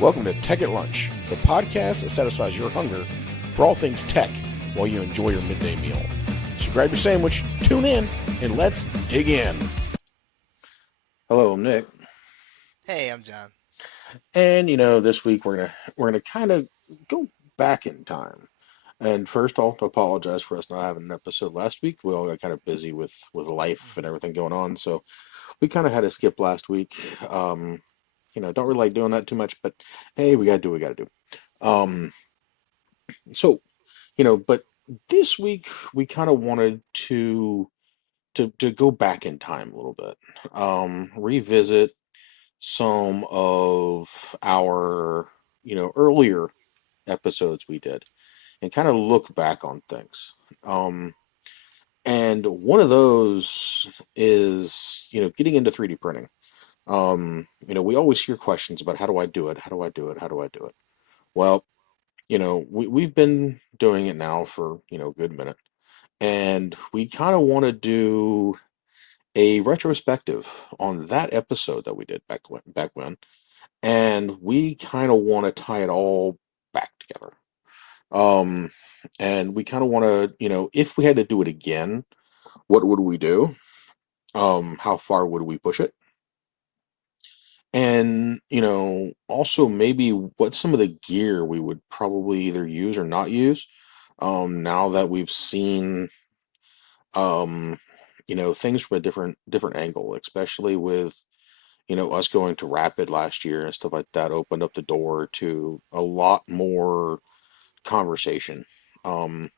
Welcome to Tech at Lunch, the podcast that satisfies your hunger for all things tech while you enjoy your midday meal. So grab your sandwich, tune in, and let's dig in. Hello, I'm Nick, Hey, I'm John. and this week we're gonna kind of go back in time. And first, I'll apologize for us not having an episode last week. We all got kind of busy with life and hmm everything going on, so we kind of had to skip last week. Don't really like doing that too much, but hey, we gotta do what we gotta do. Um, so but this week we kind of wanted to go back in time a little bit, revisit some of our earlier episodes we did, and kind of look back on things. And one of those is getting into 3D printing. We always hear questions about how do I do it? How do I do it? How do I do it? Well, we've been doing it now for a good minute. And we kind of want to do a retrospective on that episode that we did back when, and we kind of want to tie it all back together. Um, and we kind of want to, if we had to do it again, what would we do? How far would we push it? And, also maybe what some of the gear we would probably either use or not use, now that we've seen um, things from a different angle, especially with, us going to Rapid last year and stuff like that opened up the door to a lot more conversation. Um,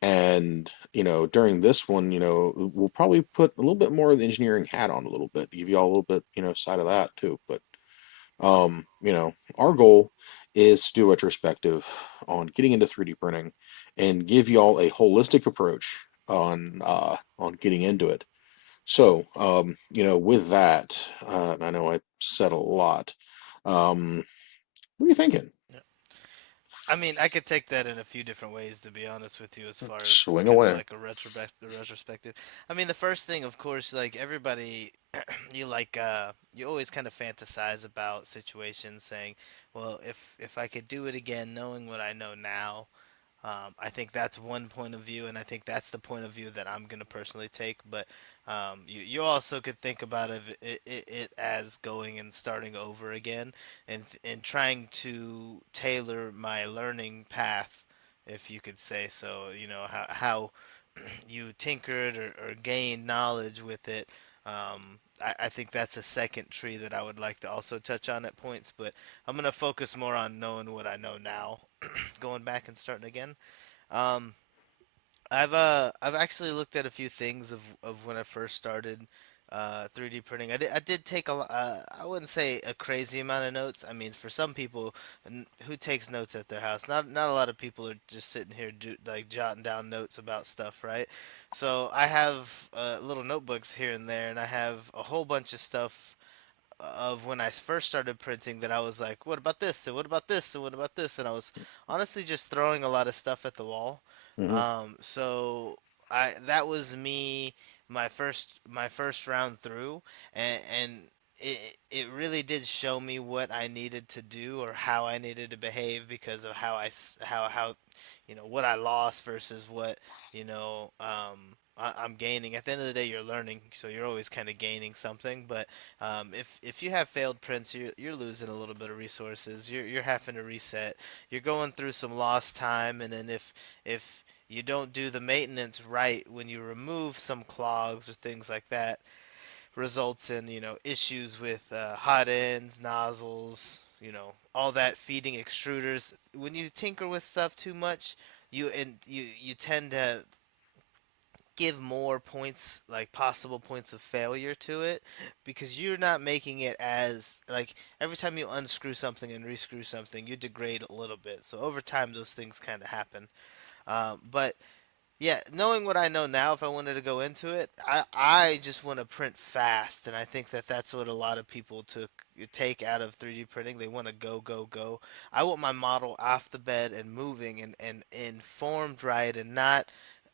and, during this one, we'll probably put a little bit more of the engineering hat on a little bit, give you all a little bit, side of that too. But, our goal is to do a retrospective on getting into 3D printing and give y'all a holistic approach on getting into it. So, with that, I know I said a lot. What are you thinking? Yeah. I mean, I could take that in a few different ways, to be honest with you, as far as Swing kind of away. like a retrospective. I mean, the first thing, of course, like everybody, you always kind of fantasize about situations, saying, well, if I could do it again, knowing what I know now. I think that's one point of view, and I think that's the point of view that I'm going to personally take. But you also could think about it as going and starting over again, and trying to tailor my learning path, if you could say so. You know how you tinkered or gained knowledge with it. I think that's a second tree that I would like to also touch on at points, but I'm gonna focus more on knowing what I know now, going back and starting again. Um, I've actually looked at a few things of when I first started 3D printing. I did take I wouldn't say a crazy amount of notes. I mean, for some people who takes notes at their house, not a lot of people are just sitting here like jotting down notes about stuff, right? So I have little notebooks here and there, and I have a whole bunch of stuff of when I first started printing that I was like, what about this? And what about this? And what about this? And I was honestly just throwing a lot of stuff at the wall. Hmm. So I that was me my first round through, and it it really did show me what I needed to do or how I needed to behave because of how what I lost versus what I'm gaining. At the end of the day, you're learning, so you're always kind of gaining something. But if you have failed prints, you're losing a little bit of resources. You're having to reset. You're going through some lost time, and then if you don't do the maintenance right when you remove some clogs or things like that, results in issues with hot ends, nozzles, all that feeding extruders. When you tinker with stuff too much, you tend to give more points, like possible points of failure to it, because you're not making it as like every time you unscrew something and rescrew something, you degrade a little bit. So over time, those things kind of happen. But yeah, knowing what I know now, if I wanted to go into it, I just want to print fast, and I think that that's what a lot of people take out of 3D printing. They want to go, go, go. I want my model off the bed and moving and formed right and not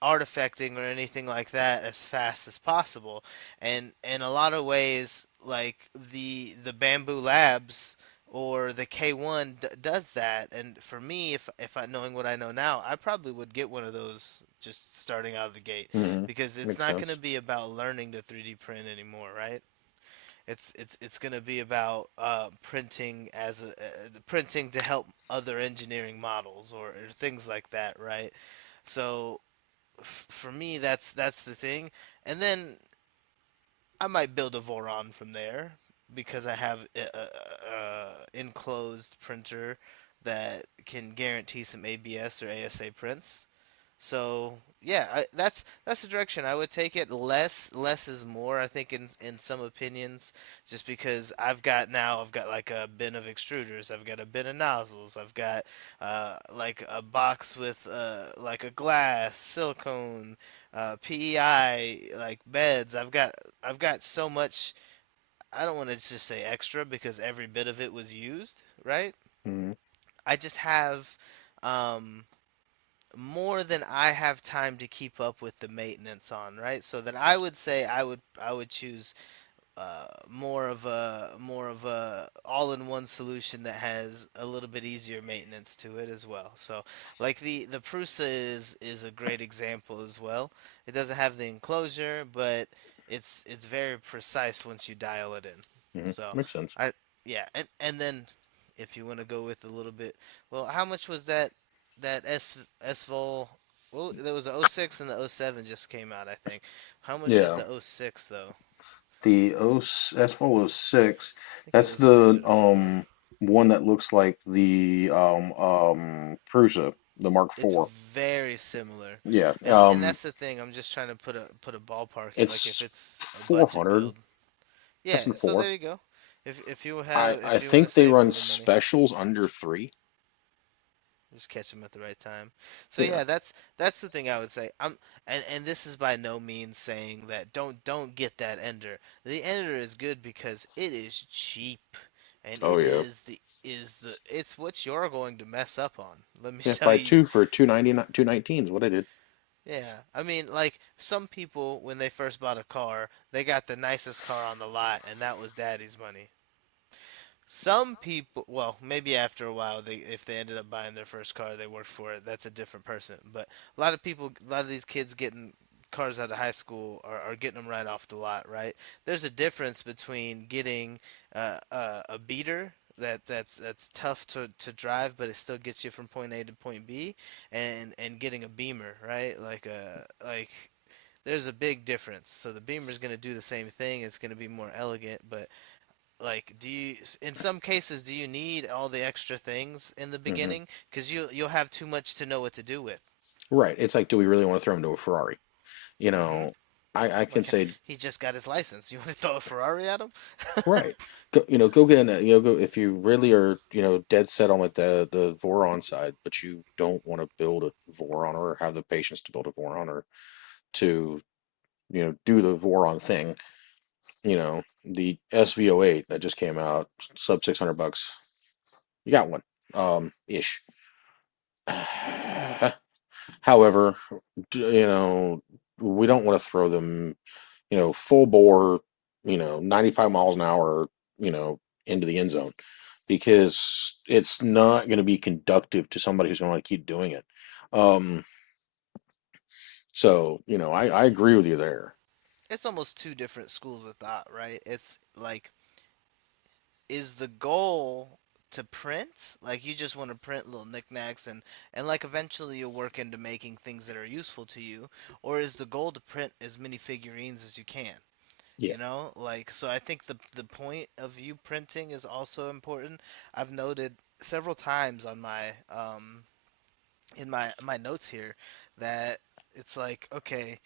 artifacting or anything like that as fast as possible. And in a lot of ways, like the Bamboo Labs or the K1 does that. And for me, if I knowing what I know now, I probably would get one of those just starting out of the gate, Hmm. because it's Makes not going to sense. be about learning to 3D print anymore, right? It's going to be about printing printing to help other engineering models, or things like that, right? So for me, that's the thing. And then I might build a Voron from there, because I have a enclosed printer that can guarantee some ABS or ASA prints. So yeah, that's the direction I would take it. Less is more, I think, in some opinions, just because I've got like a bin of extruders, I've got a bin of nozzles, I've got like a box with like a glass, silicone, PEI, like beds. I've got so much. I don't want to just say extra, because every bit of it was used, right? Hmm. I just have um more than I have time to keep up with the maintenance on, right? So then I would say I would choose more of a all-in-one solution that has a little bit easier maintenance to it as well. So like the Prusa is a great example as well. It doesn't have the enclosure, but it's very precise once you dial it in. Hmm. So Makes sense. I yeah, and then if you want to go with a little bit, well, how much was that S Vol? Well, there was the '06 and the '07 just came out, I think. How much is Yeah. the '06 though? The Asphalt 06, I think it that's was the closer to four. one that looks like the Prusa, the Mark It's IV. very similar, Yeah. and that's the thing. I'm just trying to put a ballpark, like if It's it's a budget 400. build. That's Yeah, the so four. there you go. If you I have I if you want think to they save a run little money, specials under 3. just catch them at the right time. So Yeah. yeah, that's the thing I would say. And this is by no means saying that don't get that Ender. The Ender is good because it is cheap, and Oh it yeah. it's what you're going to mess up on. Let me Yeah. tell Buy you. two for 290, 219 is what I did. Yeah, I mean, like some people when they first bought a car, they got the nicest car on the lot, and that was daddy's money. Some people, well, maybe after a while, if they ended up buying their first car, they worked for it. That's a different person. But a lot of these kids getting cars out of high school are getting them right off the lot, right? There's a difference between getting a beater that's tough to drive, but it still gets you from point A to point B, and getting a Beamer, right? Like there's a big difference. So the Beamer is going to do the same thing. It's going to be more elegant, but like, in some cases, do you need all the extra things in the Hmm. beginning? Because you'll have too much to know what to do with. Right. It's like, do we really want to throw him to a Ferrari? You Hmm. know, I can Like, say, he just got his license. You want to throw a Ferrari at him? right. Go get in a, go if you really are, dead set on like the Voron side, but you don't want to build a Voron or have the patience to build a Voron or to, do the Voron thing. The SVO8 that just came out, sub $600. You got one, ish. However, we don't want to throw them, full bore, 95 miles an hour, into the end zone because it's not going to be conductive to somebody who's going to keep doing it. Um, so, I agree with you there. It's almost two different schools of thought, right? It's like, is the goal to print? Like, you just want to print little knickknacks, and like eventually you'll work into making things that are useful to you, or is the goal to print as many figurines as you can? Yeah. Like, so I think the point of you printing is also important. I've noted several times on my in my notes here that it's like, okay,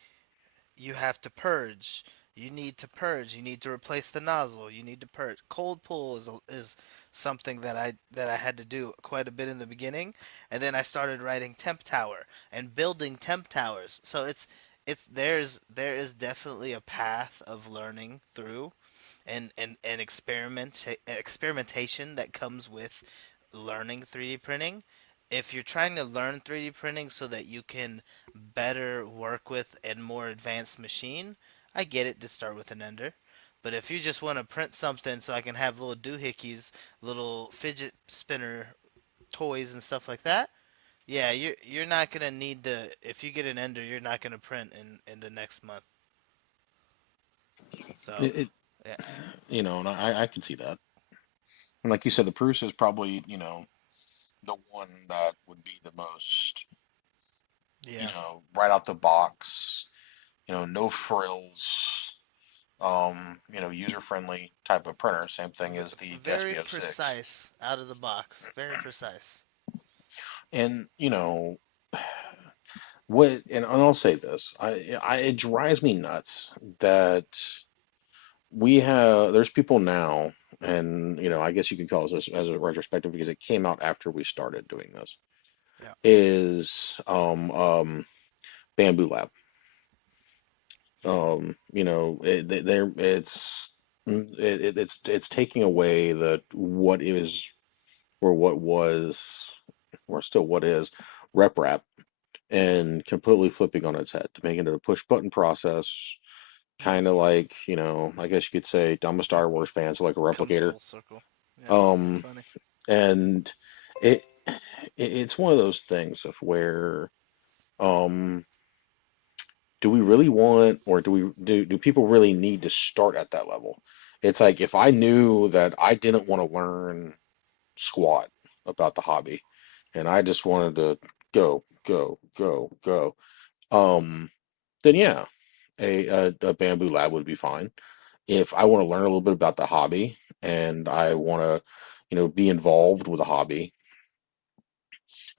you have to purge. You need to purge. You need to replace the nozzle. You need to purge. Cold pull is something that I had to do quite a bit in the beginning, and then I started writing temp tower and building temp towers. So there is definitely a path of learning through, and experimentation that comes with learning 3D printing. If you're trying to learn 3D printing so that you can better work with a more advanced machine, I get it to start with an ender. But if you just want to print something so I can have little doohickeys, little fidget spinner toys and stuff like that, yeah, you're not gonna need to. If you get an ender, you're not gonna print in the next month. So, It, yeah, and I can see that. And like you said, the Prusa is probably, the one that would be the most, yeah, right out the box, no frills, user friendly type of printer. Same thing as the very SBO6. precise out of the box, very precise. And, and I'll say this, it drives me nuts that there's people now, and, I guess you could call this as a retrospective because it came out after we started doing this, Yeah, is, Bamboo Lab. It's taking away the what is or what was or still what is rep rap and completely flipping on its head to make it a push button process, yeah. kind of like, I guess you could say I'm a Star Wars fan, so like a Comes replicator. full circle. Yeah, that's Um, funny. and it, it's one of those things of where um do we really want or do people really need to start at that level? It's like if I knew that I didn't want to learn squat about the hobby and I just wanted to go, go, go, go, then yeah, a bamboo lab would be fine. If I want to learn a little bit about the hobby and I want to, be involved with the hobby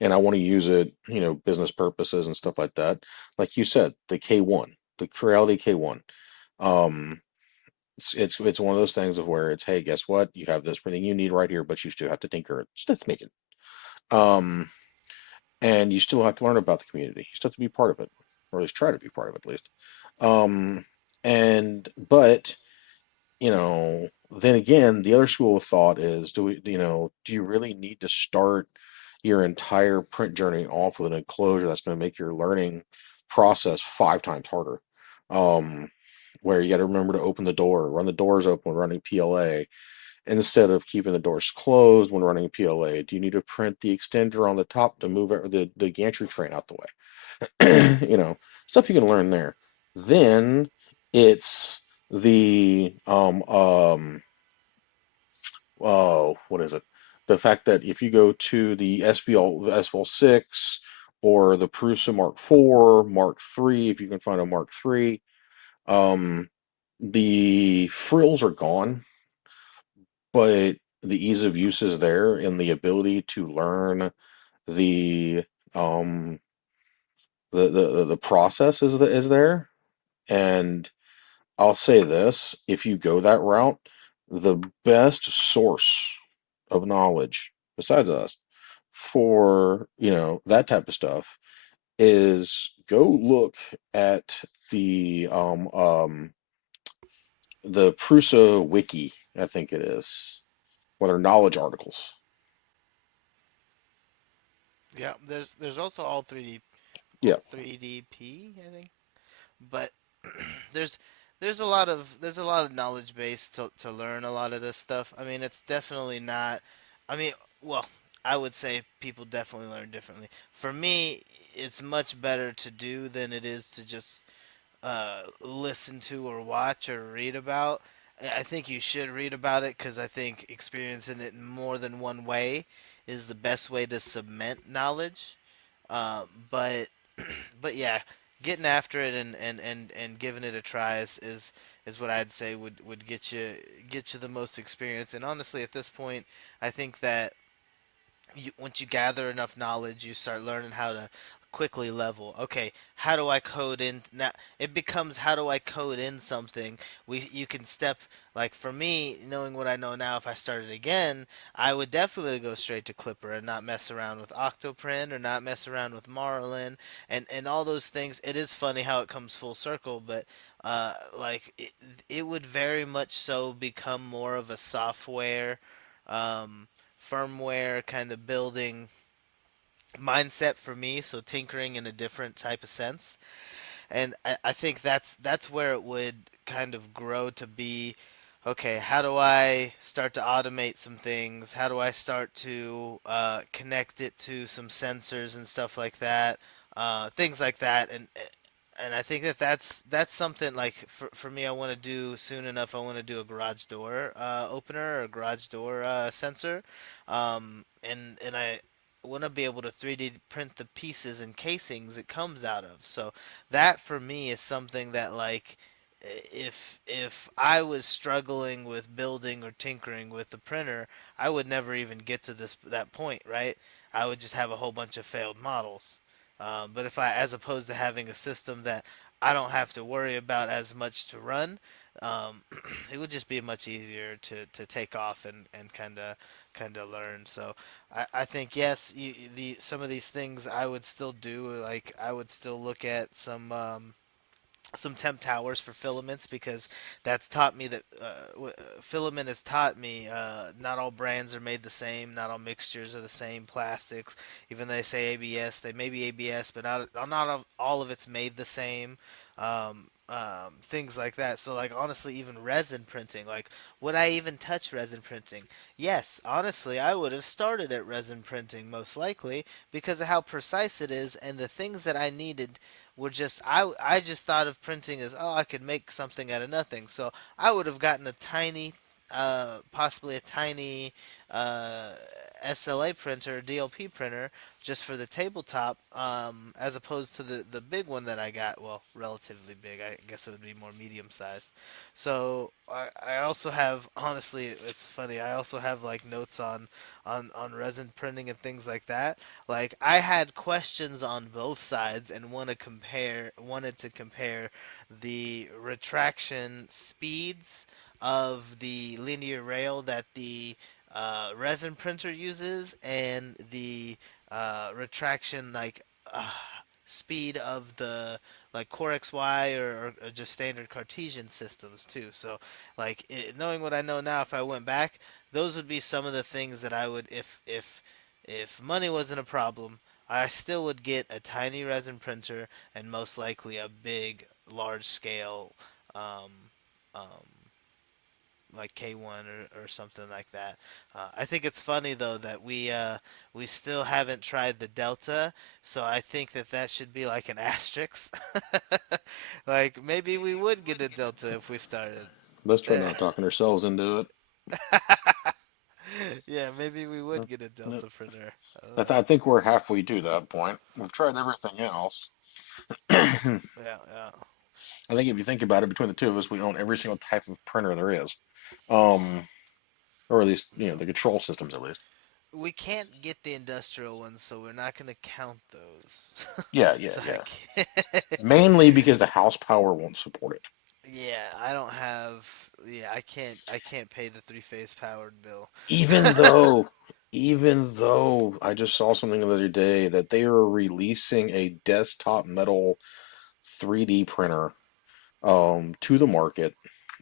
and I want to use it, business purposes and stuff like that, like you said, the K1, the Creality K1. Um, it's one of those things of where it's, hey, guess what? You have this everything you need right here, but you still have to tinker it. Just make it. Um, and you still have to learn about the community. You still have to be part of it, or at least try to be part of it, at least. Um, but then again, the other school of thought is, do you really need to start your entire print journey off with an enclosure that's going to make your learning process 5 times harder? Um, where you got to remember to open the door, run the doors open when running PLA instead of keeping the doors closed when running PLA. Do you need to print the extender on the top to move the gantry train out the way? Stuff you can learn there. Then it's the oh, what is it? The fact that if you go to the SBL 6 or the Prusa Mark 4, Mark 3, if you can find a Mark 3, um, the frills are gone, but the ease of use is there and the ability to learn the um the process is there. And I'll say this, if you go that route, the best source of knowledge besides us for, that type of stuff is go look at the Prusa wiki, I think it is, where they're knowledge articles. Yeah, there's also all 3D Yeah. 3DP, I think. But there's there's a lot of knowledge base to learn a lot of this stuff. I mean, it's definitely not. I mean, well, I would say people definitely learn differently. For me, it's much better to do than it is to just listen to or watch or read about. I think you should read about it because I think experiencing it in more than one way is the best way to cement knowledge. But but yeah, getting after it and giving it a try is what I'd say would get you the most experience. And honestly, at this point, I think that once you gather enough knowledge, you start learning how to quickly level. Okay, how do I code in now? It becomes how do I code in something? You can step like for me, knowing what I know now, if I started again, I would definitely go straight to Clipper and not mess around with Octoprint or not mess around with Marlin and all those things. It is funny how it comes full circle, but like it would very much so become more of a software um firmware kind of building mindset for me, so tinkering in a different type of sense. And I think that's where it would kind of grow to be. okay, how do I start to automate some things? How do I start to connect it to some sensors and stuff like that? Things like that, and I think that that's something like for me, I want to do soon enough. I want to do a garage door opener or a garage door sensor, and I want to be able to 3D print the pieces and casings it comes out of. So that for me is something that like if I was struggling with building or tinkering with the printer, I would never even get to this that point, right? I would just have a whole bunch of failed models. But if I, as opposed to having a system that I don't have to worry about as much to run, it would just be much easier to take off and kind of learn. So I think yes, the some of these things I would still do. Like I would still look at some temp towers for filaments because that's taught me that filament has taught me not all brands are made the same, not all mixtures are the same plastics. Even they say ABS, they may be ABS, but not all of it's made the same. Things like that. So like honestly, even resin printing, like would I even touch resin printing? Yes, honestly, I would have started at resin printing most likely because of how precise it is and the things that I needed were just I just thought of printing as oh I could make something out of nothing. So I would have gotten a tiny possibly a tiny uh, SLA printer, DLP printer, just for the tabletop, as opposed to the big one that I got. Well, relatively big. I guess it would be more medium sized. So I also have, honestly, it's funny. I also have like notes on resin printing and things like that. Like I had questions on both sides and wanted to compare the retraction speeds of the linear rail that the resin printer uses and the retraction like uh, speed of the like Core XY or just standard Cartesian systems too. So like knowing what I know now, if I went back, those would be some of the things that I would if money wasn't a problem, I still would get a tiny resin printer and most likely a big, large scale, um, um, like K1 or something like that. I think it's funny though that we still haven't tried the Delta, so I think that that should be like an asterisk. Like maybe we would get a Delta if we started. Let's try not talking ourselves into it. Yeah, maybe we Uh, would get a no. Delta printer. I don't I know. think we're halfway to that point. We've tried everything else. I Yeah, yeah. think if you think about it, between the two of us, we own every single type of printer there is. Um, or at least, the control systems at least. We can't get the industrial ones, so we're not gonna count those. Yeah, yeah, So I yeah. can't. Mainly because the house power won't support it. Yeah, I don't have. Yeah, I can't pay the three-phase powered bill. Even though, even though I just saw something the other day that they are releasing a desktop metal 3D printer to the market.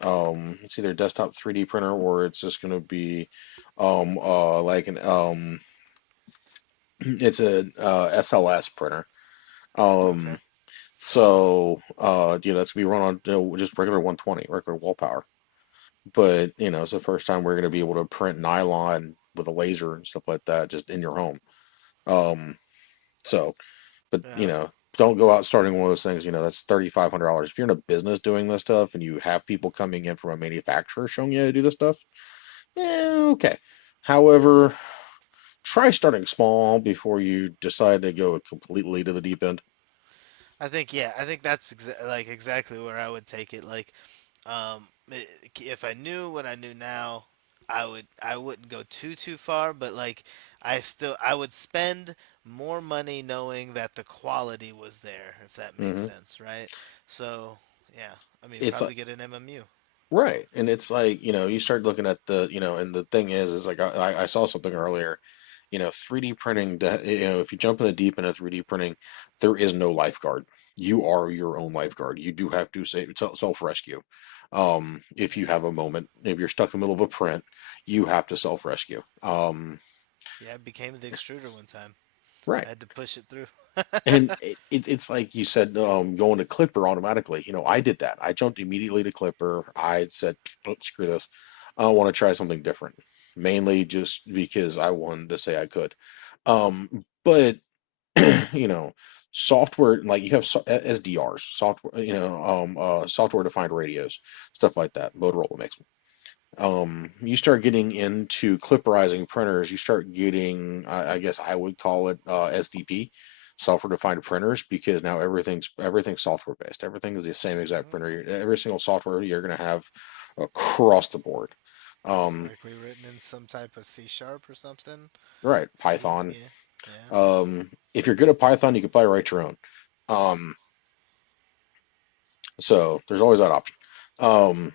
It's either a desktop 3D printer or it's just going to be like an it's a SLS printer. Okay. Um, that's gonna be run on just regular 120, regular wall power. But it's the first time we're going to be able to print nylon with a laser and stuff like that just in your home. Um, so, but Yeah. don't go out starting one of those things. That's $3,500. If you're in a business doing this stuff and you have people coming in from a manufacturer showing you how to do this stuff, yeah, okay. However, try starting small before you decide to go completely to the deep end. I think that's like exactly where I would take it. Like, if I knew what I knew now, I wouldn't go too far, but like I would spend more money knowing that the quality was there, if that makes Hmm sense, right? So, yeah, I mean, It's probably like get an MMU. right, and it's like you start looking at and the thing is like I saw something earlier. 3D printing, if you jump in the deep end of 3D printing, there is no lifeguard. You are your own lifeguard. You do have to self-rescue. If you Yeah. have a moment, if you're stuck in the middle of a print, you have to self-rescue. Yeah, I became the extruder one time. Right. I had to push it through. And it's like you said, going to Clipper automatically. I did that. I jumped immediately to Clipper. I said, "Oh, screw this. I want to try something different." Mainly just because I wanted to say I could. But you know, software like you have SDRs, software, software defined radios, stuff like that. Motorola makes them. You start getting into clipperizing printers, you start getting, I guess I would call it SDP, software-defined printers, because now everything's software-based. Everything is the same exact Hmm. printer. Every single software you're going to have across the board. Most Um, likely written in some type of C sharp or something. right, C, Python. yeah, yeah. If you're good at Python, you can probably write your own. Um, so there's always that option. Um,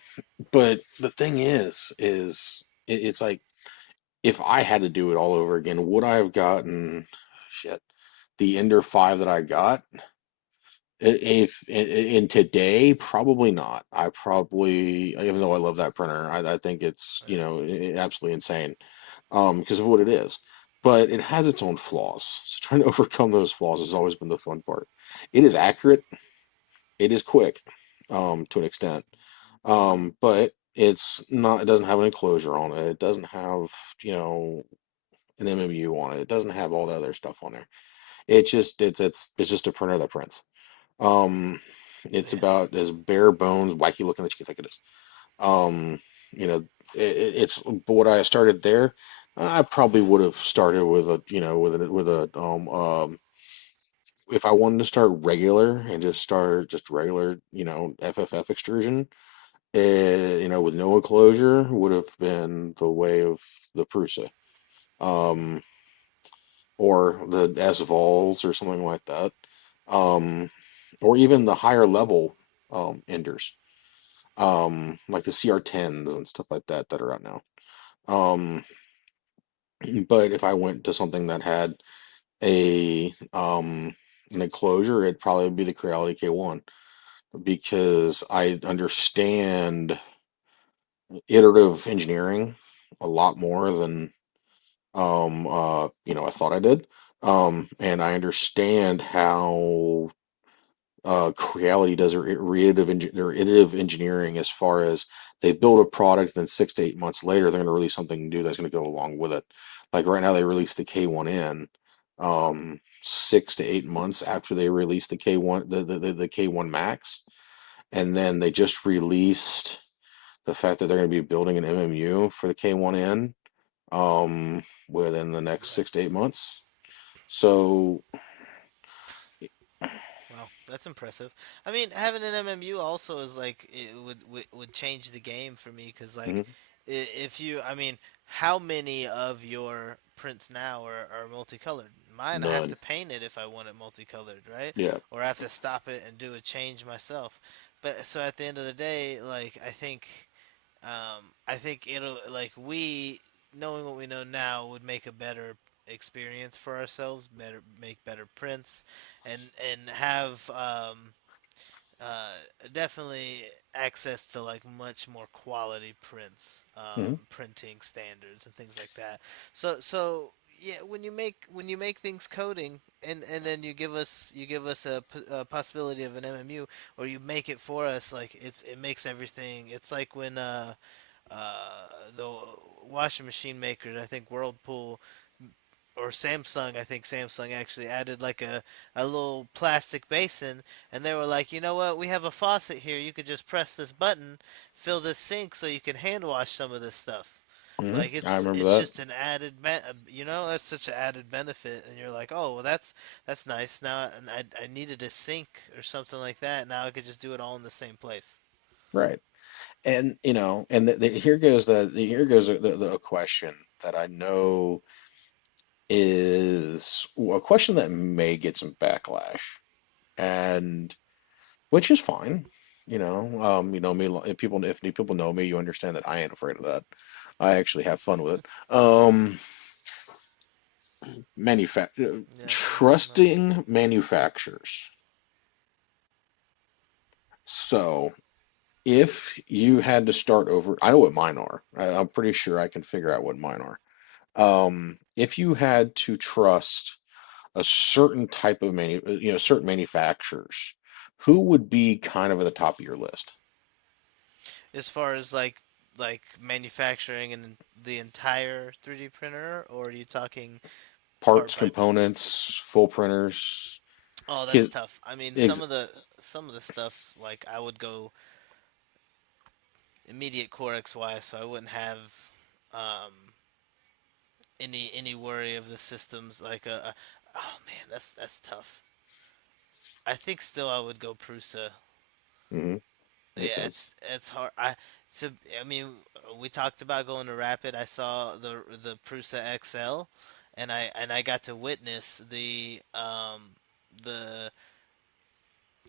but the thing is it's like if I had to do it all over again, would I have gotten shit the Ender 5 that I got? If in today, probably not. I probably, even though I love that printer, I think it's, Yeah. absolutely insane, because of what it is. But it has its own flaws. So trying to overcome those flaws has always been the fun part. It is accurate, it is quick, to an extent. But it's not, it doesn't have an enclosure on it. It doesn't have, you know, an MMU on it. It doesn't have all the other stuff on there. It's just a printer that prints. Um, it's Yeah. about as bare bones, wacky looking that you can think it is. Um, you know, but what I started there, I probably would have started with a, if I wanted to start regular and just start just regular, FFF extrusion, with no enclosure would have been the way of the Prusa. Hmm. Um, or the S-Vols or something like that, um, or even the higher level enders, like the CR10s and stuff like that that are out now. Um, but if I went to something that had a an enclosure, it'd probably be the Creality K1 because I understand iterative engineering a lot more than I thought I did. And I understand how Creality does their iterative engineering as far as they build a product, then 6 to 8 months later they're going to release something new that's going to go along with it. Like right now they released the K1N 6 to 8 months after they released the K1 the K1 Max, and then they just released the fact that they're going to be building an MMU for the K1N within the next Right. 6 to 8 months. So, Wow, that's impressive. I mean, having an MMU also is like it would change the game for me because like mhm, if you, I mean, how many of your prints now are multicolored? Mine, I have none. to paint it if I want it multicolored, right? Yeah. Or I have to stop it and do a change myself. But so at the end of the day, like I think it'll like we knowing what we know now would make a better experience for ourselves, better make better prints, and have uh, definitely access to like much more quality prints, Mhm. printing standards and things like that. So yeah, when you make things coding and then you give us a possibility of an MMU or you make it for us, like it makes everything. It's like when the washing machine makers, I think Whirlpool or Samsung, I think Samsung actually added like a little plastic basin, and they were like, you know what, we have a faucet here. You could just press this button, fill this sink, so you can hand wash some of this stuff. Like I remember it's that. just an added, that's such an added benefit, and you're like, oh, well, that's nice. Now, and I needed a sink or something like that. Now I could just do it all in the same place. Right. And here goes the question that I know is a question that may get some backlash, and which is fine. Me, if people know me, you understand that I ain't afraid of that. I actually have fun with it. Yeah, yeah, no. Trusting manufacturers. So if you had to start over, I know what mine are. I'm pretty sure I can figure out what mine are. If you had to trust a certain type of certain manufacturers, who would be kind of at the top of your list? As far as like manufacturing and the entire 3D printer, or are you talking part Parts, by part? components, full printers. Oh, that's 'Cause tough. I mean, ex some of the stuff like I would go immediate core XY, so I wouldn't have um, any worry of the systems. Oh man, that's tough. I think still I would go Prusa. mhm, makes Yeah, sense. it's hard. So I mean, we talked about going to Rapid. I saw the Prusa XL, and I got to witness the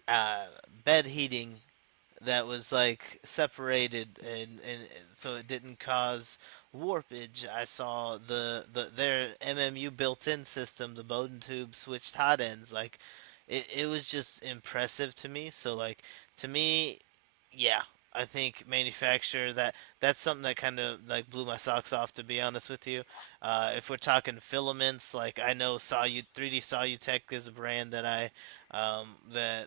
uh, bed heating that was like separated, and so it didn't cause warpage. I saw their MMU built-in system, the Bowden tube switched hot ends. Like it was just impressive to me. So like to me, yeah, I think manufacturer that's something that kind of like blew my socks off, to be honest with you. If we're talking filaments, like I know Solu 3D Solutech is a brand that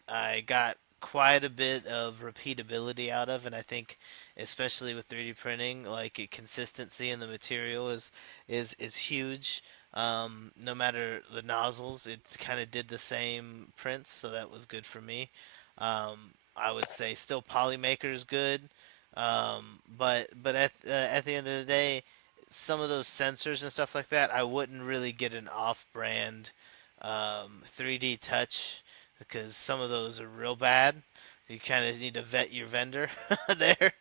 I got quite a bit of repeatability out of, and I think especially with 3D printing, like consistency in the material is huge. No matter the nozzles, it kind of did the same prints, so that was good for me. I would say still Polymaker is good, but at the end of the day, some of those sensors and stuff like that, I wouldn't really get an off-brand 3D touch because some of those are real bad. You kind of need to vet your vendor there.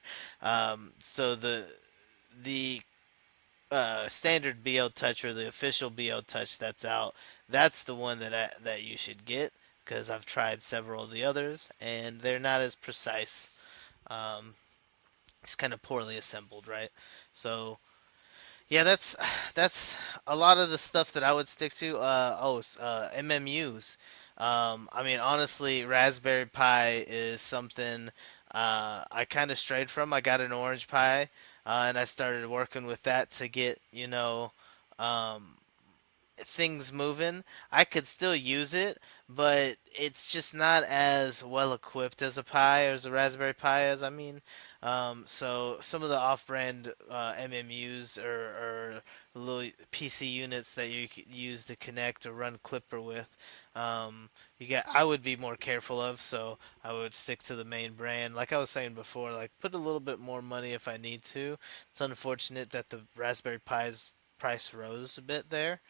So the standard BL Touch or the official BL Touch that's out, that's the one that you should get because I've tried several of the others and they're not as precise. Um, it's kind of poorly assembled, right? So yeah, that's a lot of the stuff that I would stick to. MMUs. I mean, honestly, Raspberry Pi is something I kind of strayed from. I got an Orange Pi, and I started working with that to get, um, things moving. I could still use it, but it's just not as well equipped as a Pi or as a Raspberry Pi is. I mean, so some of the off-brand MMUs or little PC units that you could use to connect or run Clipper with, I would be more careful of. So I would stick to the main brand. Like I was saying before, like put a little bit more money if I need to. It's unfortunate that the Raspberry Pi's price rose a bit there,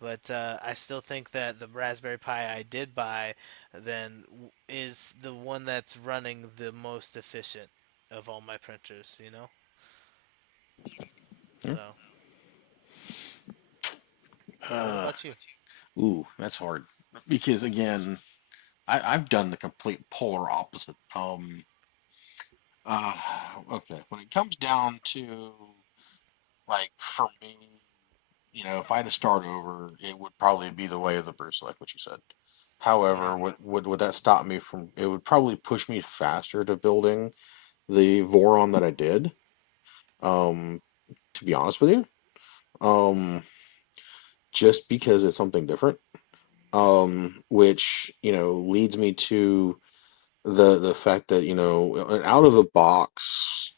but I still think that the Raspberry Pi I did buy then is the one that's running the most efficient of all my printers. Yeah. So, yeah, what Uh, about you? ooh, that's hard because again, I've done the complete polar opposite. Uh, okay, when it comes down to like for me, if I had to start over, it would probably be the way of the Bruce, like what you said. Yeah. However, would that stop me from? It would probably push me faster to building the Voron that I did. Um, to be honest with you, um, just because it's something different. Which leads me to the fact that an out of the box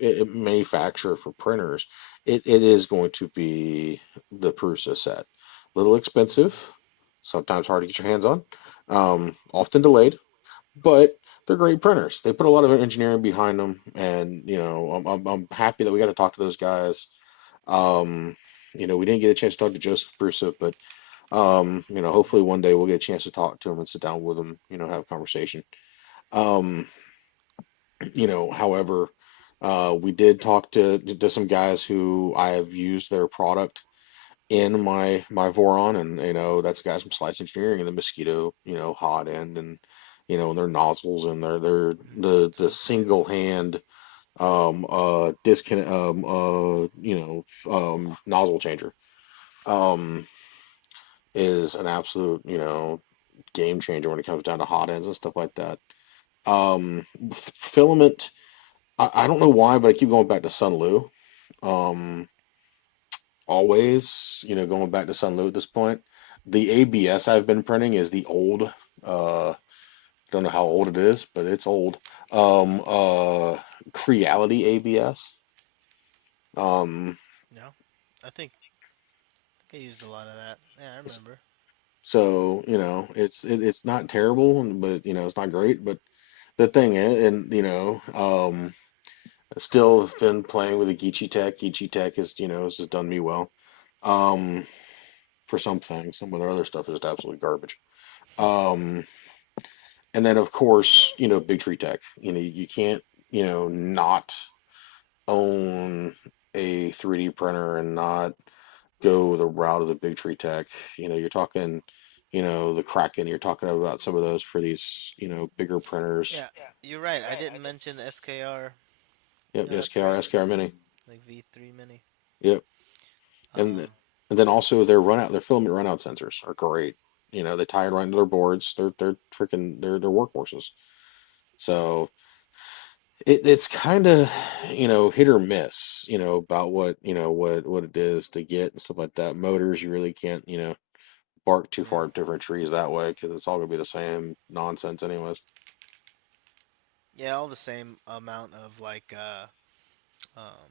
manufacturer for printers, it is going to be the Prusa set. Little expensive, sometimes hard to get your hands on, often delayed, but they're great printers. They put a lot of engineering behind them, and I'm happy that we got to talk to those guys. um we didn't get a chance to talk to Joseph Prusa, but hopefully one day we'll get a chance to talk to him and sit down with him, have a conversation. Um, however, we did talk to some guys who I have used their product in my Voron, and that's guys from Slice Engineering and the Mosquito, hot end, and their nozzles and their the single hand disconnect nozzle changer is an absolute game changer when it comes down to hot ends and stuff like that. Filament, I don't know why, but I keep going back to Sunlu. Um, always, going back to Sunlu at this point, the ABS I've been printing is the old, don't know how old it is, but it's old. Creality ABS. Um, No, I think I used a lot of that. Yeah, I remember. so, it's not terrible, but it's not great. But the thing is, and still have been playing with the Geechee Tech. Geechee Tech has just done me well. Um, for some things, some of their other stuff is just absolutely garbage. Um, and then of course, Big Tree Tech. You can't, not own a 3D printer and not go the route of the Big Tree Tech. You're talking, the Kraken. You're talking about some of those for these, bigger printers. Yeah, you're right. I didn't mention the SKR Yep, SKR, printer, SKR Mini. like V3 Mini. Yep, and Um, and then also their filament runout sensors are great. They tie it right into their boards. They're freaking they're workhorses. So it's kind of hit or miss about what it is to get and stuff like that. Motors you really can't bark too yeah, far up different trees that way because it's all gonna be the same nonsense anyways. yeah, all the same amount of like um,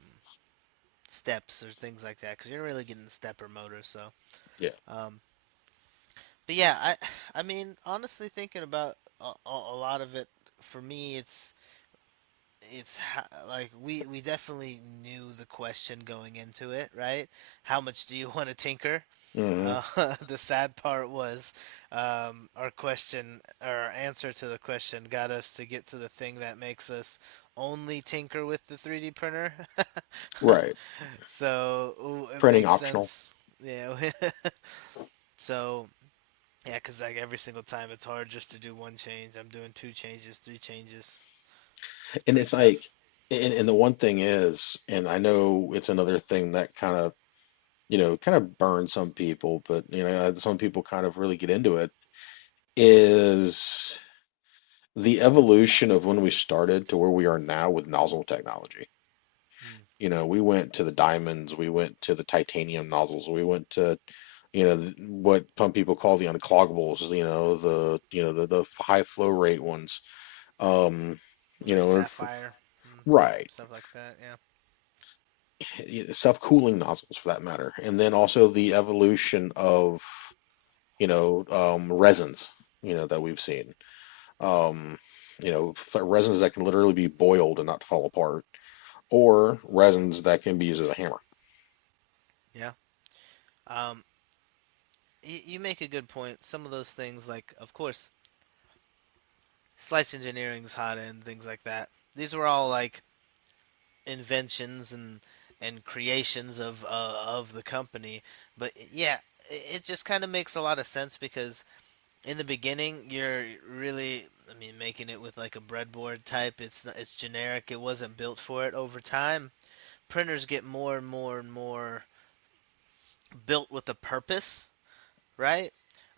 steps or things like that, because you're really getting the stepper motor. So, Yeah. um, but yeah, I mean, honestly, thinking about a lot of it, for me, like we definitely knew the question going into it, right? How much do you want to tinker? Hmm. Uh, the sad part was our answer to the question got us to get to the thing that makes us only tinker with the 3D printer. Right. So it Printing makes optional. sense. Yeah. So yeah, because like every single time it's hard just to do one change. I'm doing two changes, three changes. It's And pretty it's like, tough. and the one thing is, and I know it's another thing that kind of burns some people, but some people kind of really get into it, is the evolution of when we started to where we are now with nozzle technology. Mm. We went to the diamonds, we went to the titanium nozzles, we went to, what some people call the uncloggables, the high flow rate ones. Um, Like and sapphire, right, stuff like that. Yeah. self-cooling nozzles for that matter. And then also the evolution of, resins, that we've seen. Um, resins that can literally be boiled and not fall apart, or resins that can be used as a hammer. Yeah. Um, you make a good point. Some of those things, like, of course, slice engineering's hot end, things like that. These were all like inventions and creations of the company. But yeah, it just kind of makes a lot of sense because in the beginning you're really, I mean, making it with like a breadboard type. It's generic. It wasn't built for it. Over time, printers get more and more and more built with a purpose, right?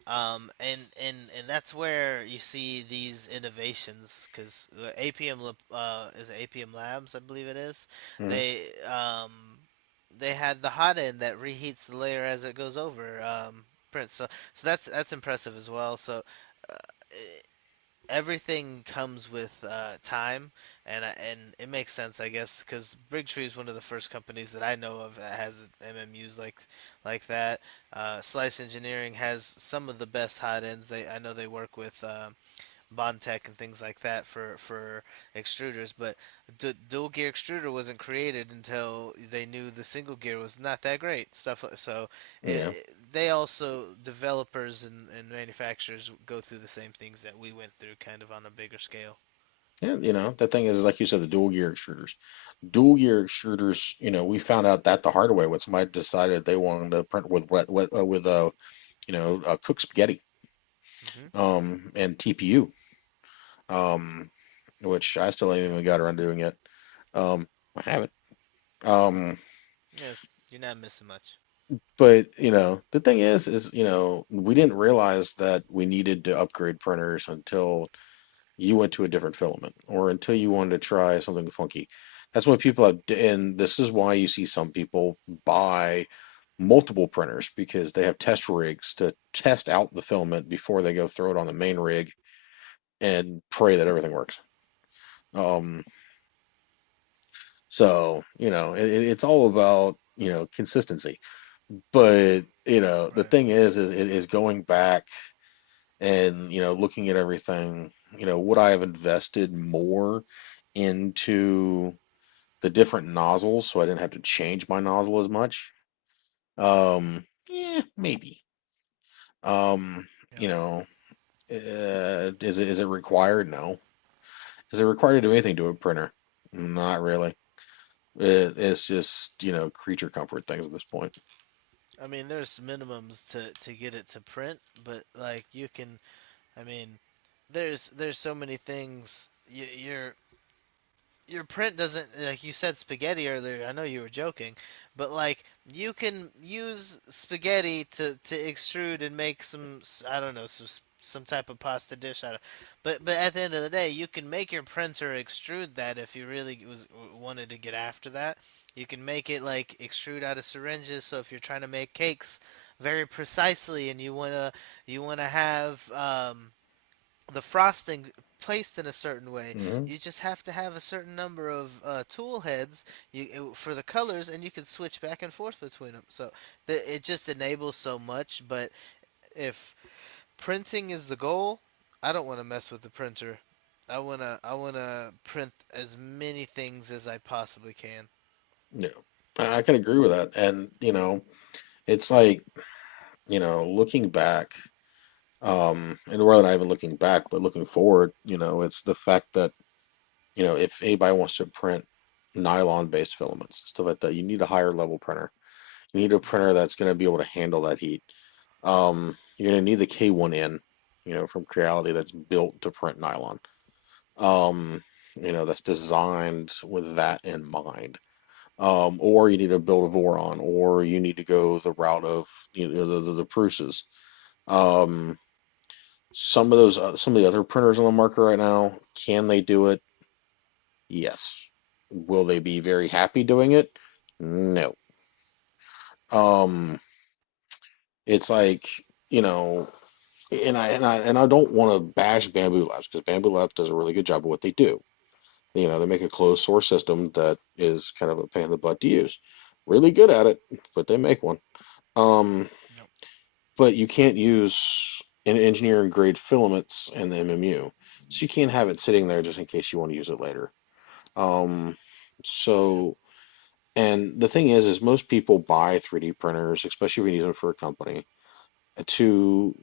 And that's where you see these innovations because is it APM Labs, I believe it is. Mhm. They had the hot end that reheats the layer as it goes over print. So that's impressive as well. So uh, everything comes with time, and it makes sense, I guess, because Tree is one of the first companies that I know of that has MMUs like that. Slice Engineering has some of the best hot ends. I know they work with Bondtech and things like that for extruders, but dual gear extruder wasn't created until they knew the single gear was not that great. So Yeah. they also, developers and manufacturers, go through the same things that we went through, kind of on a bigger scale. Yeah, the thing is, like you said, the dual gear extruders. Dual gear extruders, we found out that the hard way when somebody decided they wanted to print with cooked spaghetti, Hmm. and TPU, um, which I still haven't even got around to doing yet. I haven't. Um, Yes, you're not missing much. but the thing is, we didn't realize that we needed to upgrade printers until you went to a different filament or until you wanted to try something funky. That's when people have, and this is why you see some people buy multiple printers because they have test rigs to test out the filament before they go throw it on the main rig and pray that everything works. Um, so, it's all about, consistency. But, the Right. thing is going back and, looking at everything, would I have invested more into the different nozzles so I didn't have to change my nozzle as much? Yeah, maybe. Um, Yep. you know, is it required? No. Is it required to do anything to a printer? Not really. It's just, creature comfort things at this point. I mean, there's minimums to get it to print, but like you can, I mean, there's so many things. Your print doesn't, like you said spaghetti earlier. I know you were joking, but like you can use spaghetti to extrude and make some I don't know some type of pasta dish out of. But at the end of the day, you can make your printer extrude that if you really wanted to get after that. You can make it like extrude out of syringes. So if you're trying to make cakes very precisely and you wanna have the frosting placed in a certain way. Hmm. You just have to have a certain number of tool heads for the colors, and you can switch back and forth between them. So it just enables so much. But if printing is the goal, I don't want to mess with the printer. I wanna print as many things as I possibly can. Yeah, I can agree with that. And, it's like, looking back, and rather not even looking back, but looking forward, it's the fact that, if anybody wants to print nylon-based filaments, stuff like that, you need a higher level printer. You need a Hmm. printer that's going to be able to handle that heat. You're going to need the K1N, from Creality that's built to print nylon. Um, that's designed with that in mind. Or you need to build a Voron, or you need to go the route of the Pruses. Um, some of the other printers on the market right now, can they do it? Yes. Will they be very happy doing it? No. Um, it's like, you know, and I don't want to bash Bamboo Labs because Bamboo Labs does a really good job of what they do. They make a closed source system that is kind of a pain in the butt to use. Really good at it, but they make one. Um, Yep. but you can't use an engineering grade filaments in the MMU, so you can't have it sitting there just in case you want to use it later. Um, Yep. so, and the thing is most people buy 3D printers, especially if you use them for a company, to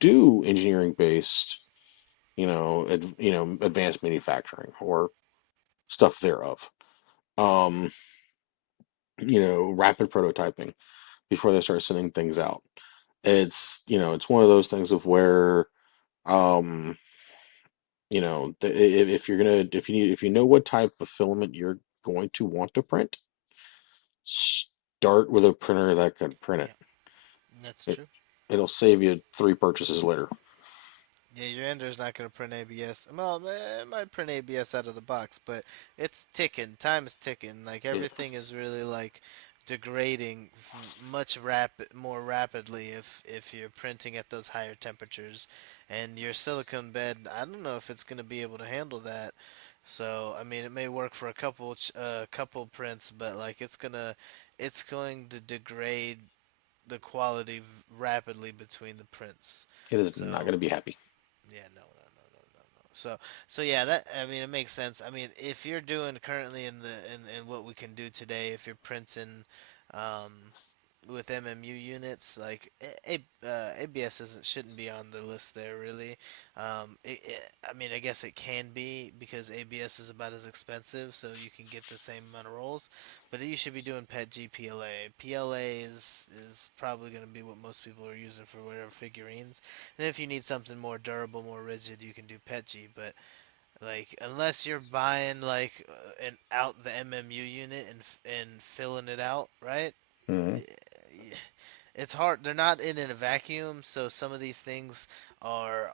do engineering based, advanced manufacturing or stuff thereof. Um, rapid prototyping before they start sending things out. It's one of those things of where, um, if you're gonna, if you know what type of filament you're going to want to print, start with a printer that can print it. Yep. That's It true. it'll save you three purchases later. Yeah, your Ender's not going to print ABS. Well, it might print ABS out of the box, but it's ticking. Time is ticking. Like Yeah, everything is really like degrading more rapidly if you're printing at those higher temperatures, and your silicone bed. I don't know if it's going to be able to handle that. So I mean, it may work for a couple prints, but like it's going to degrade the quality rapidly between the prints. it is not going So to be happy. yeah, no, no, no, no, no, no. So yeah, that I mean, it makes sense. I mean, if you're doing currently in what we can do today, if you're printing, um, with MMU units, like ABS shouldn't be on the list there really. I mean, I guess it can be because ABS is about as expensive, so you can get the same amount of rolls. But you should be doing PETG PLA. PLA is probably going to be what most people are using for whatever figurines. And if you need something more durable, more rigid, you can do PETG. But like, unless you're buying like an out the MMU unit and filling it out, right? Hmm. It's hard. They're not in a vacuum, so some of these things are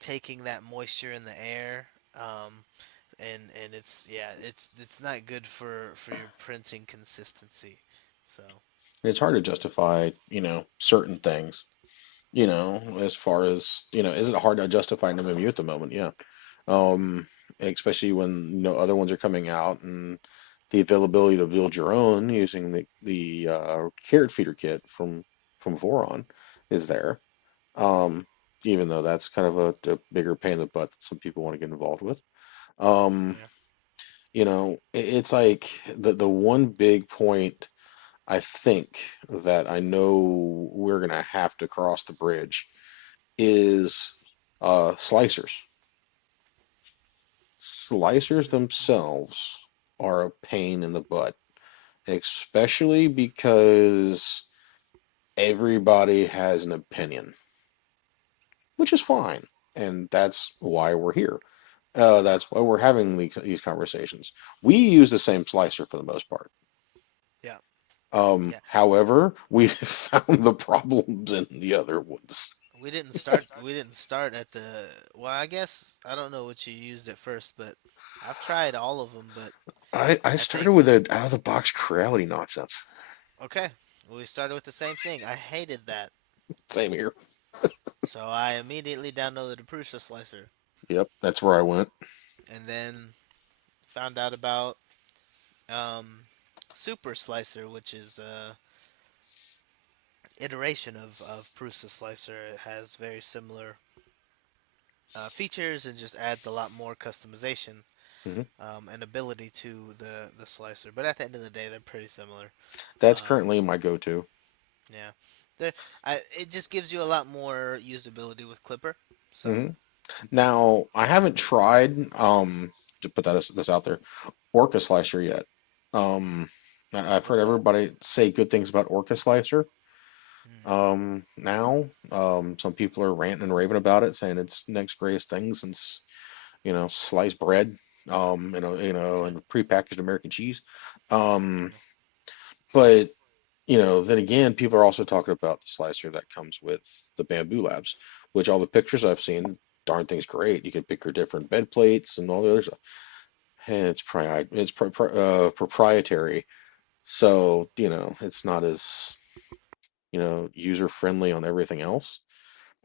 taking that moisture in the air, and it's yeah, it's not good for your printing consistency. So. It's hard to justify, certain things, as far as, is it hard to justify an MMU at the moment? Yeah. Um, Especially when, other ones are coming out and the availability to build your own using the carrot feeder kit from Voron is there. Um, Even though that's kind of a bigger pain in the butt that some people want to get involved with. Um, Yeah. it's like the one big point I think that I know we're gonna have to cross the bridge is slicers. Slicers Mhm. themselves are a pain in the butt, especially because everybody has an opinion, which is fine, and that's why we're here. That's why we're having these conversations. We use the same slicer for the most part. Yeah. Yeah. However, we found the problems in the other ones. We didn't start at the well, I guess I don't know what you used at first, but I've tried all of them, but I I started think with an out of the box Creality nonsense. okay. We started with the same thing. I hated that. Same here. So I immediately downloaded a Prusa slicer Yep, that's where I went. and then found out about um Super Slicer, which is a iteration of Prusa slicer. It has very similar features and just adds a lot more customization hmm and ability to the slicer. But at the end of the day, they're pretty similar. That's Um, currently my go-to. yeah, it just gives you a lot more usability with Clipper. So hmm Now, I haven't tried to put this out there, Orca Slicer yet. Um, I've heard what's that? everybody say good things about Orca Slicer. Hmm. Now, some people are ranting and raving about it, saying it's next greatest thing since, sliced bread, Okay. and prepackaged American cheese. Um, but then again, people are also talking about the slicer that comes with the Bamboo Labs, which all the pictures I've seen, darn thing's great. You can pick your different bed plates and all the other stuff. And it's proprietary, so it's not as user friendly on everything else.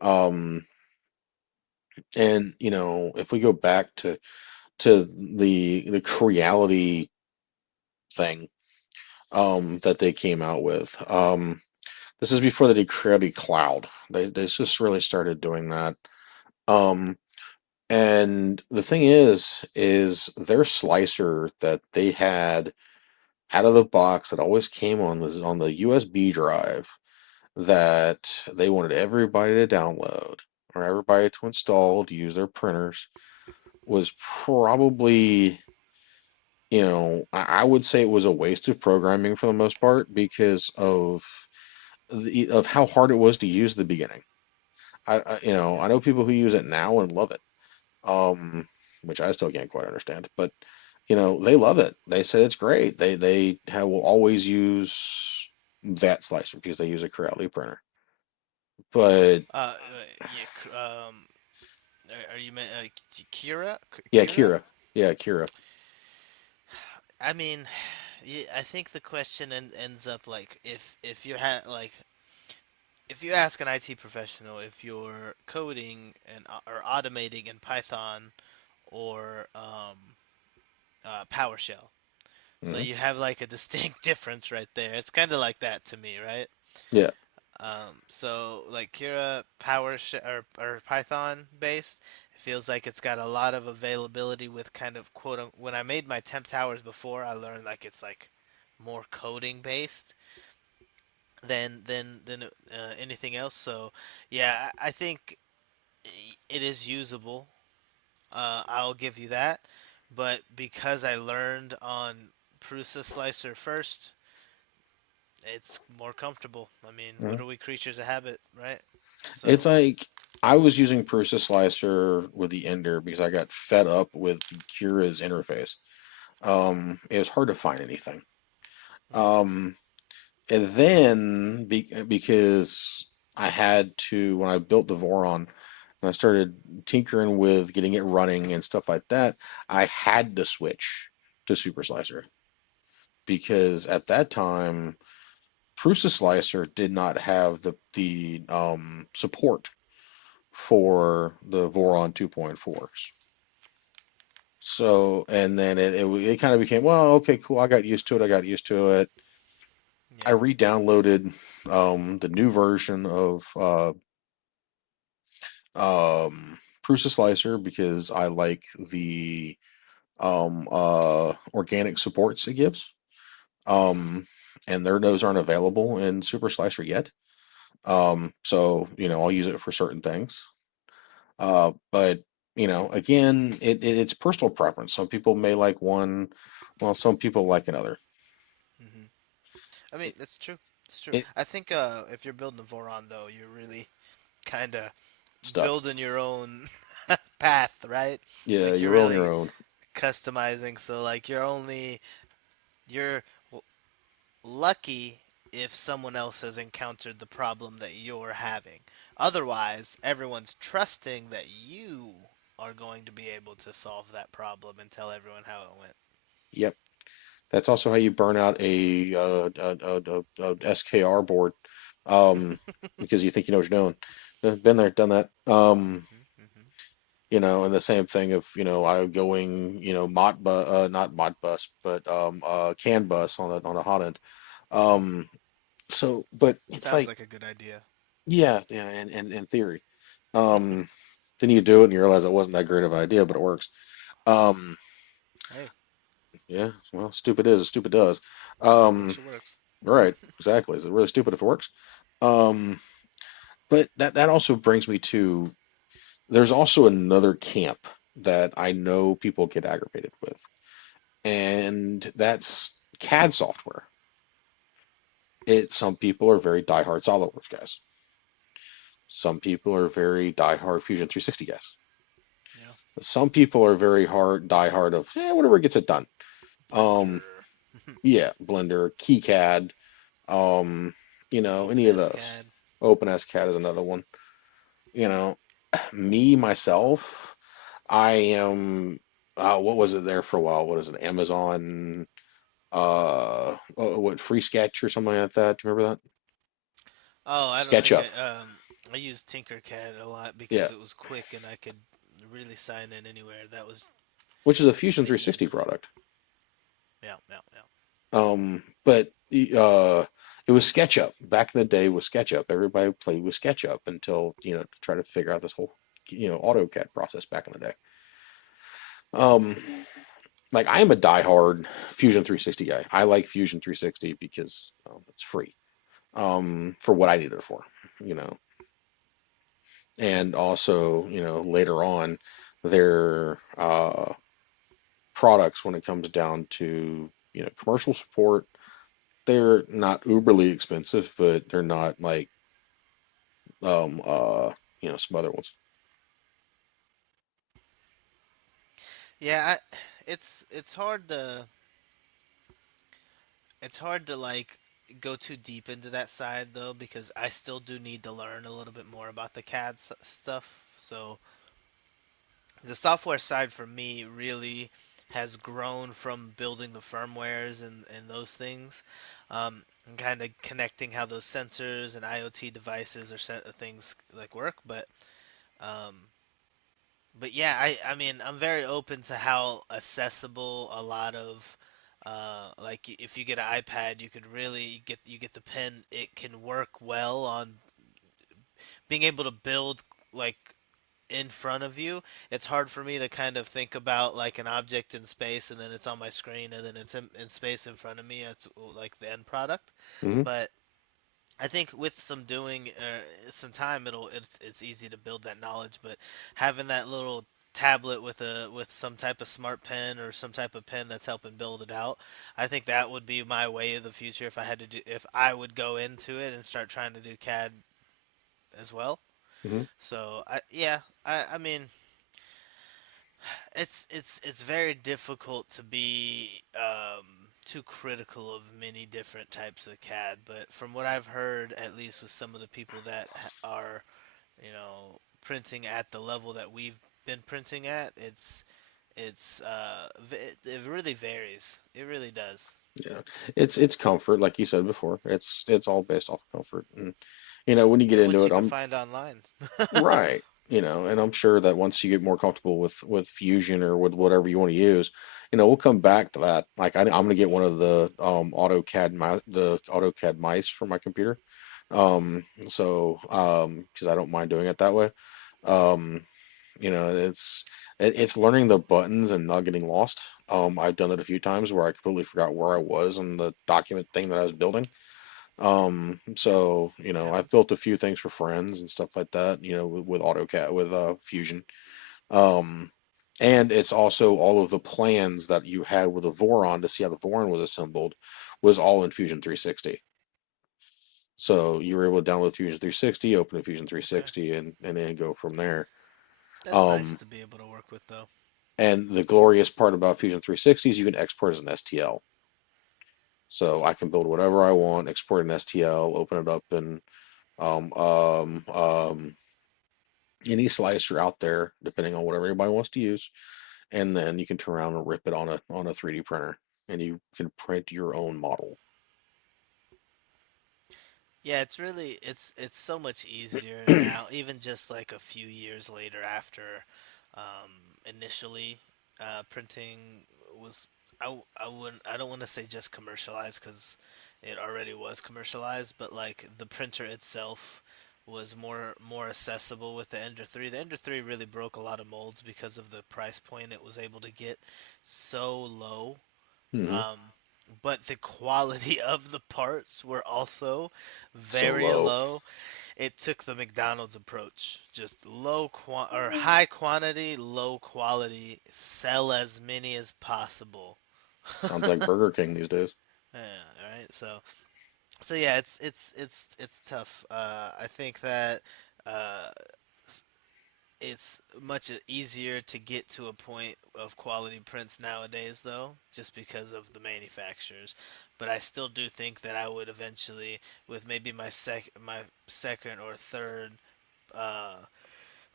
Um, and if we go back to the Creality thing that they came out with, this is before they did Creality Cloud. They just really started doing that. Um, and the thing is their slicer that they had out of the box that always came on the USB drive that they wanted everybody to download or everybody to install to use their printers was probably, I would say it was a waste of programming for the most part because of how hard it was to use at the beginning. I Yeah. know people who use it now and love it, um, which I still can't quite understand, but they love it. They said it's great. Will always use that slicer because they use a Corelli printer. But Yeah. Are you Kira? yeah, Kira? Kira. Yeah, Kira. I mean, yeah, I think the question ends up like if you like if you ask an IT professional if you're coding and or automating in Python or PowerShell, so hmm you have like a distinct difference right there. It's kind of like that to me, right? Yeah. So like Kira PowerShell or Python based, it feels like it's got a lot of availability with kind of when I made my temp towers before, I learned like it's like more coding based than anything else. So yeah, I think it is usable. I'll give you that. But because I learned on Prusa Slicer first, it's more comfortable. I mean, mhm. what are we creatures of habit, right? It's So like I was using Prusa Slicer with the Ender because I got fed up with Kira's interface. It was hard to find anything. mm, Um, And then because I had to, when I built the Voron and I started tinkering with getting it running and stuff like that, I had to switch to Super Slicer because at that time, Prusa Slicer did not have the support Hmm. for the Voron 2.4s. So, and then it kind of became, well, okay, cool. I got used to it. I got used to it. I Yeah. re-downloaded the new version of Prusa Slicer because I like the organic supports it gives. Hmm. Um, and those aren't available in Super Slicer yet. So, I'll use it for certain things. But, again, it's personal preference. Some people may like one, while some people like another. Hmm. I mean, It, that's true. It's true. it I think if you're building a Voron though, you're really kind of stuck. building your own path, right? Yeah, Like you're you're on your really own. customizing. So like you're lucky if someone else has encountered the problem that you're having. Otherwise, everyone's trusting that you are going to be able to solve that problem and tell everyone how it went. Yep. That's also how you burn out a SKR board, because you think you know what you're doing. Been there, done that. Hmm. Hmm. And the same thing of, I going, not Modbus, but CAN bus on a hot end. Um, but it's Sounds like, like a good idea. yeah, yeah, and in theory. Um, then you do it and you realize it wasn't that great of an idea, but it works. Um, Hey, yeah, well, stupid is, stupid does. if it Um, works, it works. right, exactly. Is it really stupid if it works? Um, but that also brings me to, there's also another camp that I know people get aggravated with, and that's CAD software. Some people are very diehard SolidWorks guys. Some people are very diehard Fusion 360 guys. Yeah. Some people are very diehard of, whatever gets it done. Um, Blender. yeah, Blender, KiCad, any of those. OpenSCAD. OpenSCAD is another one. You know, me myself, I am. What was it there for a while? What is it? Amazon, what, Free Sketch or something like that? Do you remember that? Oh, I don't think SketchUp, I used Tinkercad a lot yeah, because it was quick and I could really sign in anywhere. That was which is a the Fusion main thing. 360 product. Yeah, yeah, yeah. But it was SketchUp. Back in the day with SketchUp, everybody played with SketchUp until, to try to figure out this whole, AutoCAD process back in the day. Um, like I am a diehard Fusion 360 guy. I like Fusion 360 because it's free. For what I need it for, you know. And also, later on, their products when it comes down to, commercial support, they're not uberly expensive, but they're not like um uh some other ones. Yeah, it's hard to like go too deep into that side though because I still do need to learn a little bit more about the CAD stuff. So the software side for me really has grown from building the firmwares and those things, and kind of connecting how those sensors and IoT devices or things like work. Um, but yeah, I mean I'm very open to how accessible a lot of like if you get an iPad, you could really get the pen. It can work well on being able to build like in front of you. It's hard for me to kind of think about like an object in space and then it's on my screen and then it's in space in front of me. It's like the end product. Hmm. But I think with some time, it's easy to build that knowledge. But having that little tablet with some type of smart pen or some type of pen that's helping build it out, I think that would be my way of the future if I would go into it and start trying to do CAD as well. Hmm. So I mean it's very difficult to be too critical of many different types of CAD, but from what I've heard, at least with some of the people that are, printing at the level that we've been printing at, it really varies. It really does. Yeah, it's comfort, like you said before. It's all based off of comfort, and when you get And into what it, you can I'm find online. right. And I'm sure that once you get more comfortable with Fusion or with whatever you want to use, we'll come back to that. Like I'm gonna get one of the AutoCAD mice for my computer, because I don't mind doing it that way. Um, it's learning the buttons and not getting lost. I've done it a few times where I completely forgot where I was in the document thing that I was building. I've Happens. built a few things for friends and stuff like that, with AutoCAD, with Fusion. Um, and it's also all of the plans that you had with the Voron to see how the Voron was assembled was all in Fusion 360. So you were able to download Fusion 360, open a Fusion Okay. 360, and then go from there. That's nice Um, to be able to work with though. and the glorious part about Fusion 360 is you can export as an STL. So I can build whatever I want, export an STL, open it up in um, um, um, any slicer out there, depending on whatever anybody wants to use, and then you can turn around and rip it on a 3D printer, and you can print your own model. Yeah, it's so much easier now, even just like a few years later after um, initially printing was I don't want to say just commercialized because it already was commercialized, but like the printer itself was more accessible with the Ender 3. The Ender 3 really broke a lot of molds because of the price point it was able to get so low. Hmm. Um, but the quality of the parts were also So very low. low. It took the McDonald's approach, just or high quantity, low quality, sell as many as possible. Sounds like Burger King these days. Yeah, right. So yeah, it's tough. I think that uh, it's much easier to get to a point of quality prints nowadays though, just because of the manufacturers. But I still do think that I would eventually, with maybe my second or third uh,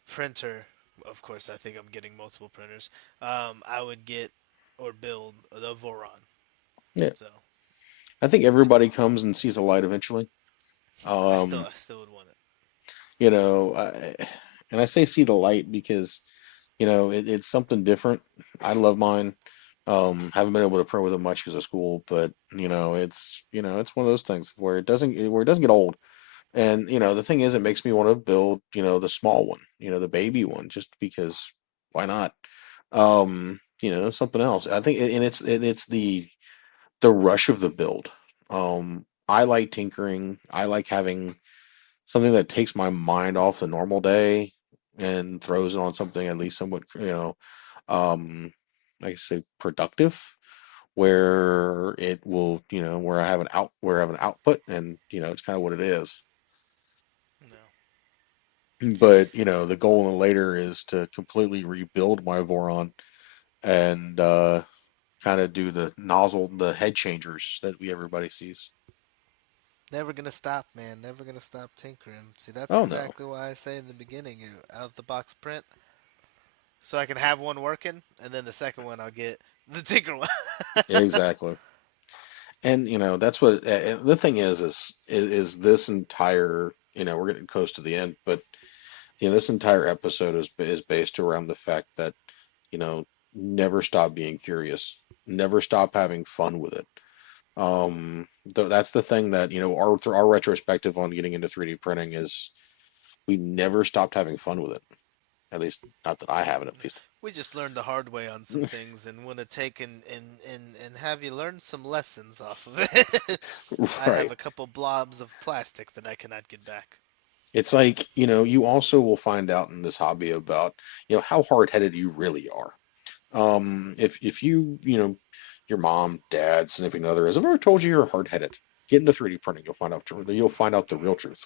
printer, of course I think I'm getting multiple printers, I would get or build the Voron. Yeah, So I think it's everybody comes and sees the light eventually. Um, I still would want it. you know, I, and I say see the light because it's something different. I love mine. Haven't been able to print with it much because of school, but it's one of those things where it doesn't get old. And the thing is, it makes me want to build the small one, the baby one, just because why not? Something else. I think, and it's the rush of the build. I like tinkering. I like having something that takes my mind off the normal day and throws it on something at least somewhat, um, like I say, productive, where it will, where I have an output, and it's kind of what it is. No. But the goal later is to completely rebuild my Voron and kind of do the head changers that we everybody sees. Never gonna stop, man. Never gonna stop tinkering. See, that's Oh no, exactly why I say in the beginning, out the box print, so I can have one working, and then the second one I'll get the tinker one. exactly. And that's what the thing is this entire, we're getting close to the end, but this entire episode is based around the fact that, you know, never stop being curious, never stop having fun with it. That's the thing that, our retrospective on getting into 3D printing is we never stopped having fun with it. At least not that I haven't, at least. We just learned the hard way on some things, and want to take and have you learn some lessons off of it. I have Right. a couple blobs of plastic that I cannot get back. It's like, you also will find out in this hobby about, how hard-headed you really are. If your mom, dad, significant other has ever told you you're hard-headed, get into 3D printing. You'll find out the real truth.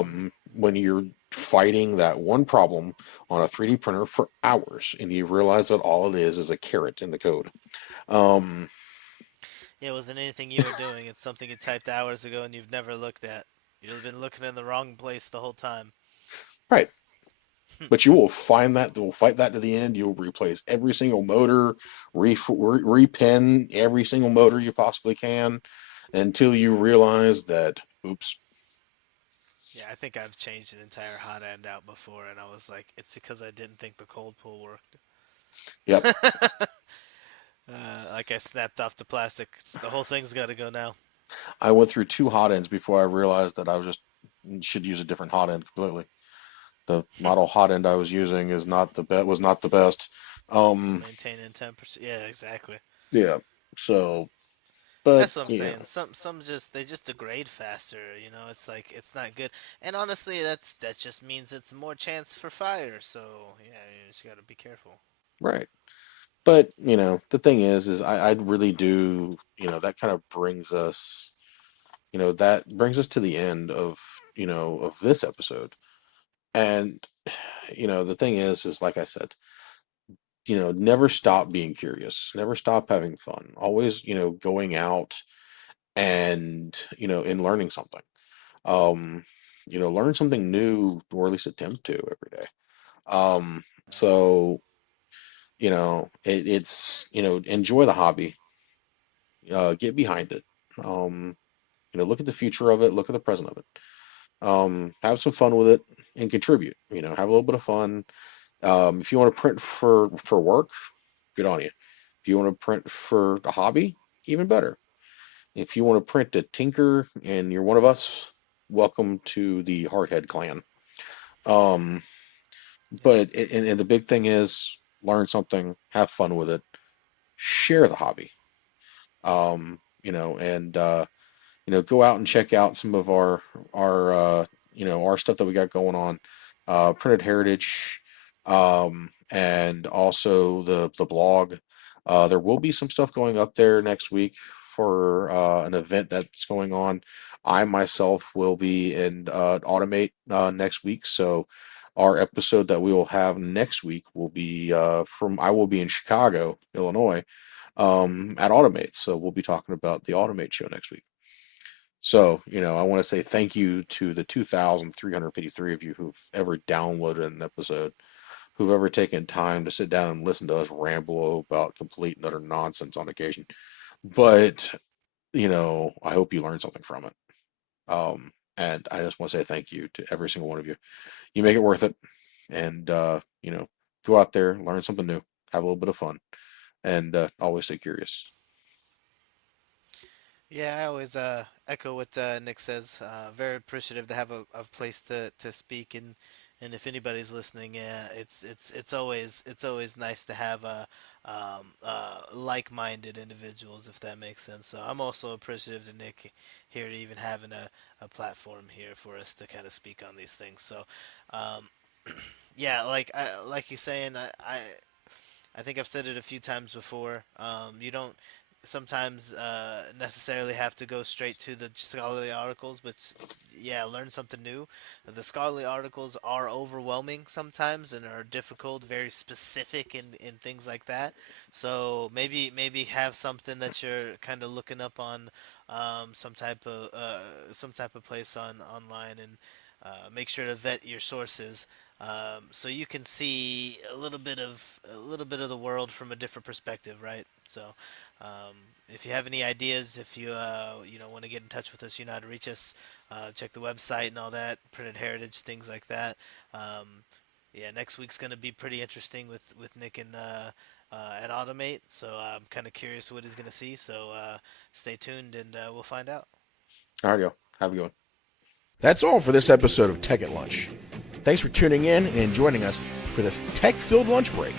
Hmm. When you're fighting that one problem on a 3D printer for hours, and you realize that all it is a carrot in the code. Um, Yeah, it wasn't anything you were doing. It's something you typed hours ago and you've never looked at. You've been looking in the wrong place the whole time. right. But you will find that, will fight that to the end. You'll replace every single motor, repin every single motor you possibly can until you realize that, oops, Yeah, I think I've changed an entire hot end out before, and I was like, it's because I didn't think the cold pull worked. yep. Like I snapped off the plastic. The whole thing's got to go now. I went through two hot ends before I realized that I was just should use a different hot end completely. The model hot end I was using is not the best, was not the best. Still Um, maintaining 10%. Yeah, exactly. yeah. So, but That's what I'm saying. Some just they just degrade faster. It's like it's not good. And honestly, that just means it's more chance for fire. So yeah, you just got to be careful. right. But the thing is I really do, that kind of brings us, that brings us to the end of, of this episode. And, the thing is like I said, never stop being curious, never stop having fun, always, going out and, and learning something. Um, learn something new, or at least attempt to every day. Absolutely. So, it's, enjoy the hobby, get behind it. Um, look at the future of it, look at the present of it. Have some fun with it and contribute. Have a little bit of fun. If you want to print for work, good on you. If you want to print for the hobby, even better. If you want to print to tinker and you're one of us, welcome to the Hardhead clan. Um, Yep. and the big thing is learn something, have fun with it, share the hobby. And go out and check out some of our stuff that we got going on, Printed Heritage, and also the blog. There will be some stuff going up there next week for an event that's going on. I myself will be in Automate next week, so our episode that we will have next week will be I will be in Chicago, Illinois, at Automate. So we'll be talking about the Automate show next week. So, I want to say thank you to the 2,353 of you who've ever downloaded an episode, who've ever taken time to sit down and listen to us ramble about complete and utter nonsense on occasion. But, I hope you learned something from it. And I just want to say thank you to every single one of you. You make it worth it. And, go out there, learn something new, have a little bit of fun, and always stay curious. Yeah, I always echo what Nick says. Very appreciative to have a place to speak, and if anybody's listening, yeah, it's always nice to have like-minded individuals, if that makes sense. So I'm also appreciative to Nick here to even having a platform here for us to kind of speak on these things. So um, yeah, like he's saying, I think I've said it a few times before. You don't sometimes necessarily have to go straight to the scholarly articles, but yeah, learn something new. The scholarly articles are overwhelming sometimes and are difficult, very specific in things like that. So maybe have something that you're kind of looking up on some type of place online and make sure to vet your sources so you can see a little bit of the world from a different perspective, right? So, if you have any ideas, if you want to get in touch with us, you know how to reach us. Check the website and all that, printed heritage, things like that. Um, yeah, next week's gonna be pretty interesting with Nick and at Automate. So I'm kind of curious what he's gonna see. So stay tuned and we'll find out. All right, y'all. Have a good one. That's all for this episode of Tech at Lunch. Thanks for tuning in and joining us for this tech-filled lunch break.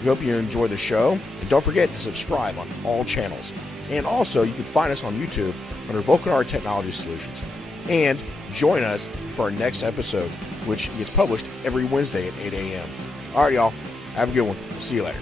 We hope you enjoy the show, and don't forget to subscribe on all channels. And also, you can find us on YouTube under Vulcanar Technology Solutions. And join us for our next episode, which gets published every Wednesday at 8 a.m. All right, y'all. Have a good one. See you later.